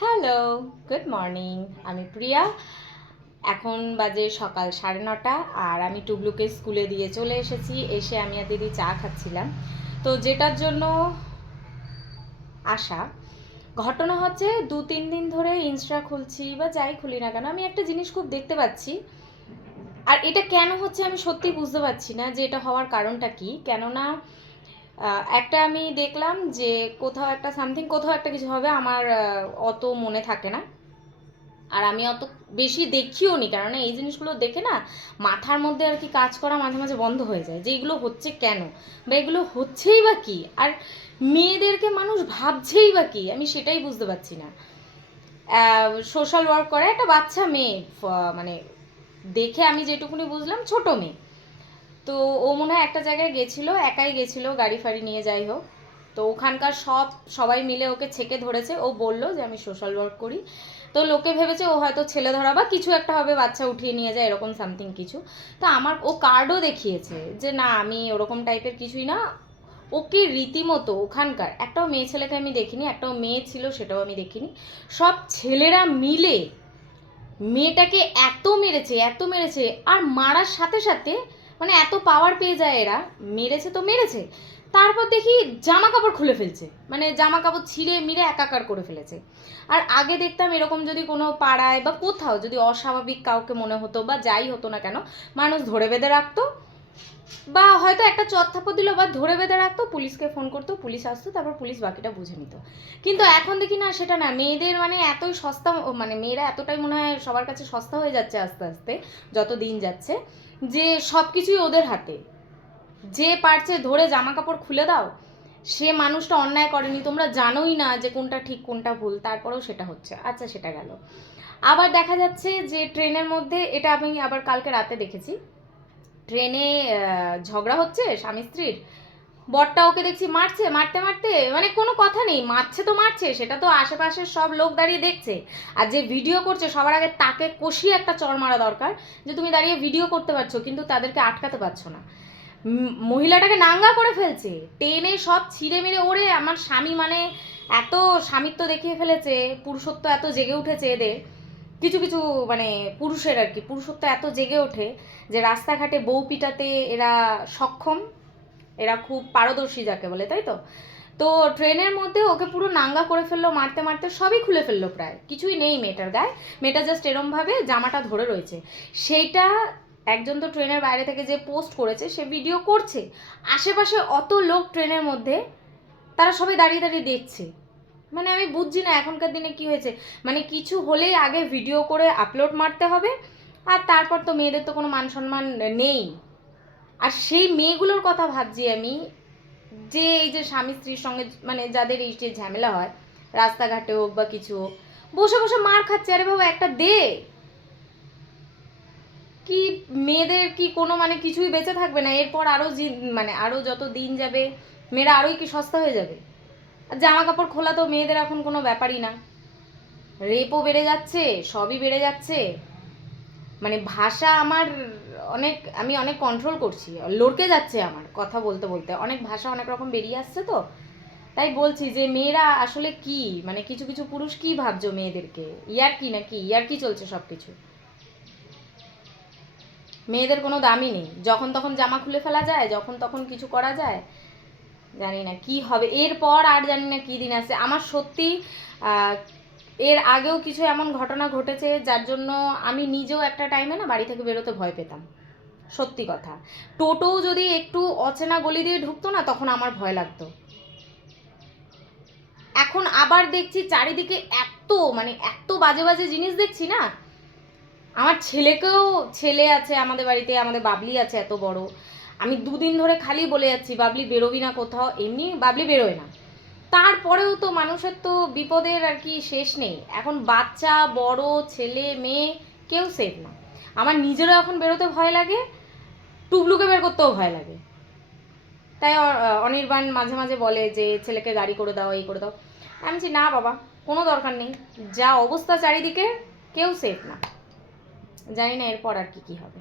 Hello, good morning. আমি প্রিয়া। এখন বাজে সকাল 9:30 আর আমি টুবলুকে স্কুলে দিয়ে চলে এসেছি। এসে আমি আর দিদি চা খাচ্ছিলাম। তো যেটার জন্য আসা ঘটনা হচ্ছে, 2-3 দিন ধরে ইনস্টা খুলছি বা যাই খুলি না কেন, আমি একটা জিনিস খুব দেখতে পাচ্ছি। আর এটা কেন হচ্ছে আমি সত্যি বুঝতে পারছি না যে এটা হওয়ার কারণটা কি। কেননা একটা আমি দেখলাম যে কোথাও একটা সামথিং, কোথাও একটা কিছু হবে, আমার অত মনে থাকে না। আর আমি অত বেশি দেখিও নি, কেননা এই জিনিসগুলো দেখে না মাথার মধ্যে আর কি কাজ করা মাঝে মাঝে বন্ধ হয়ে যায় যে এগুলো হচ্ছে কেন, বা এগুলো হচ্ছেই বা কি, আর মেয়েদেরকে মানুষ ভাবছেই বা কি, আমি সেটাই বুঝতে পারছি না। সোশ্যাল ওয়ার্ক করে একটা বাচ্চা মেয়ে, মানে দেখে আমি যেটুকুনি বুঝলাম ছোট মেয়ে। তো ও মনে হয় একটা জায়গায় গেছিলো, একাই গেছিলো, গাড়ি ফাড়ি নিয়ে, যাই হোক। তো ওখানকার সবাই মিলে ওকে ছেঁকে ধরেছে। ও বললো যে আমি সোশ্যাল ওয়ার্ক করি। তো লোকে ভেবেছে ও হয়তো ছেলে ধরা বা কিছু একটা হবে, বাচ্চা উঠিয়ে নিয়ে যায়, এরকম সামথিং কিছু। তো আমার ও কার্ডও দেখিয়েছে যে না, আমি ওরকম টাইপের কিছুই না। ওকে রীতিমতো ওখানকার একটাও মেয়ে ছেলেকে আমি দেখিনি, একটাও মেয়ে ছিল সেটাও আমি দেখিনি। সব ছেলেরা মিলে মেয়েটাকে এত মেরেছে, এত মেরেছে, আর মারার সাথে সাথে মানে এত পাওয়ার পেয়ে যায় এরা। মেরেছে তো মেরেছে, তারপর দেখি জামা কাপড় খুলে ফেলছে, মানে জামা কাপড় ছিঁড়ে মিরে একাকার করে ফেলেছে। আর আগে দেখতাম এরকম যদি কোনো পাড়ায় বা কোথাও যদি অস্বাভাবিক কাউকে মনে হতো বা যাই হতো না কেন, মানুষ ধরে বেঁধে রাখতো, বা হয়তো একটা চত্থাপড় দিল বা ধরে বেঁধে রাখতো, পুলিশকে ফোন করতো, পুলিশ আসতো, তারপর পুলিশ বাকিটা বুঝে নিত। কিন্তু এখন দেখি না, সেটা না, মেয়েদের মানে এতই সস্তা, মানে মেয়েরা এতটাই মনে হয় সবার কাছে সস্তা হয়ে যাচ্ছে আস্তে আস্তে যত দিন যাচ্ছে, যে সব কিছুই ওদের হাতে। যে পারছে ধরে জামা কাপড় খুলে দাও, সে মানুষটা অন্যায় করেনি, তোমরা জানোই না যে কোনটা ঠিক কোনটা ভুল, তারপরেও সেটা হচ্ছে। আচ্ছা, সেটা গেল। আবার দেখা যাচ্ছে যে ট্রেনের মধ্যে, এটা আমি আবার কালকে রাতে দেখেছি, ট্রেনে ঝগড়া হচ্ছে স্বামী স্ত্রীর। বরটা ওকে দেখছি মারছে, মারতে মারতে, মানে কোনো কথা নেই, মারছে তো মারছে, সেটা তো আশেপাশের সব লোক দাঁড়িয়ে দেখছে। আর যে ভিডিও করছে সবার আগে তাকে কষিয়ে একটা চড় মারা দরকার, যে তুমি দাঁড়িয়ে ভিডিও করতে পারছো কিন্তু তাদেরকে আটকাতে পারছো না। মহিলাটাকে নাঙ্গা করে ফেলছে, টেনে সব ছিঁড়ে মেরে। ওরে আমার স্বামী মানে এত স্বামিত্ব দেখিয়ে ফেলেছে, পুরুষত্ব এত জেগে উঠেছে এদের, কিছু কিছু মানে পুরুষের আর কি পুরুষত্ব এত জেগে ওঠে যে রাস্তাঘাটে বউ পিটাতে এরা সক্ষম, এরা খুব পারদর্শী যাকে বলে, তাই তো। তো ট্রেনের মধ্যে ওকে পুরো নাঙ্গা করে ফেললো, মারতে মারতে সবই খুলে ফেললো, প্রায় কিছুই নেই মেয়েটার গায়ে। মেয়েটা জাস্ট এরমভাবে জামাটা ধরে রয়েছে। সেইটা একজন তো ট্রেনের বাইরে থেকে যে পোস্ট করেছে, সে ভিডিও করছে, আশেপাশে অত লোক ট্রেনের মধ্যে, তারা সবাই দাঁড়িয়ে দাঁড়িয়ে দেখছে। মানে আমি বুঝছি না এখনকার দিনে কি হয়েছে, মানে কিছু হলেই আগে ভিডিও করে আপলোড মারতে হবে, আর তারপর তো মেয়েদের তো কোনো মান সম্মান নেই। আর সেই মেয়েগুলোর কথা ভাবছি আমি, যে এই যে স্বামী স্ত্রীর সঙ্গে মানে যাদের এই যে ঝামেলা হয়, রাস্তাঘাটে হোক বা কিছু হোক, বসে বসে মার খাচ্ছে। আরে বাবা, একটা দে। কি মেয়েদের কি কোনো মানে কিছুই বেঁচে থাকবে না এরপর? আরও মানে আরও যত দিন যাবে মেয়েরা আরোই কি সস্তা হয়ে যাবে? আর জামা কাপড় খোলা তো মেয়েদের এখন কোনো ব্যাপারই না। রেপও বেড়ে যাচ্ছে, সবই বেড়ে যাচ্ছে। মানে ভাষা আমার অনেক, আমি অনেক কন্ট্রোল করছি, লড়কে যাচ্ছে আমার কথা বলতে বলতে, অনেক ভাষা অনেক রকম বেরিয়ে আসছে। তো তাই বলছি যে মেয়েরা আসলে কি, মানে কিছু কিছু পুরুষ কি ভাবছো মেয়েদেরকে, ইয়ার কি নাকি, ইয়ার কি চলছে সব কিছু। মেয়েদের কোনো দামই নেই, যখন তখন জামা খুলে ফেলা যায়, যখন তখন কিছু করা যায়। জানি না কি হবে এরপর, আর জানি না কী দিন আসছে। আমার সত্যি এর আগেও কিছু এমন ঘটনা ঘটেছে যার জন্য আমি নিজেও একটা টাইমে না বাড়ি থেকে বেরোতে ভয় পেতাম, সত্যি কথা। টোটোও যদি একটু অচেনা গলি দিয়ে ঢুকতো না, তখন আমার ভয় লাগতো। এখন আবার দেখছি চারিদিকে এত, মানে এত বাজে বাজে জিনিস দেখছি না। আমার ছেলেকেও, ছেলে আছে আমাদের বাড়িতে, আমাদের বাবলি আছে এত বড়, আমি 2 দিন ধরে খালি বলে যাচ্ছি বাবলি বেরোবি না কোথাও, এমনি বাবলি বেরোয় না। তারপরেও তো মানুষের তো বিপদের আর কি শেষ নেই। এখন বাচ্চা বড়, ছেলে মেয়ে, কেউ সেফ না। আমার নিজেরও এখন বেরোতে ভয় লাগে, টুবলুকে বের করতেও ভয় লাগে। তাই অনির্বাণ মাঝে মাঝে বলে যে ছেলেকে গাড়ি করে দাও, এই করে দাও। আমি বলছি না বাবা, কোনো দরকার নেই, যা অবস্থা চারিদিকে, কেউ সেফ না। জানি না এরপর আর কি কি হবে।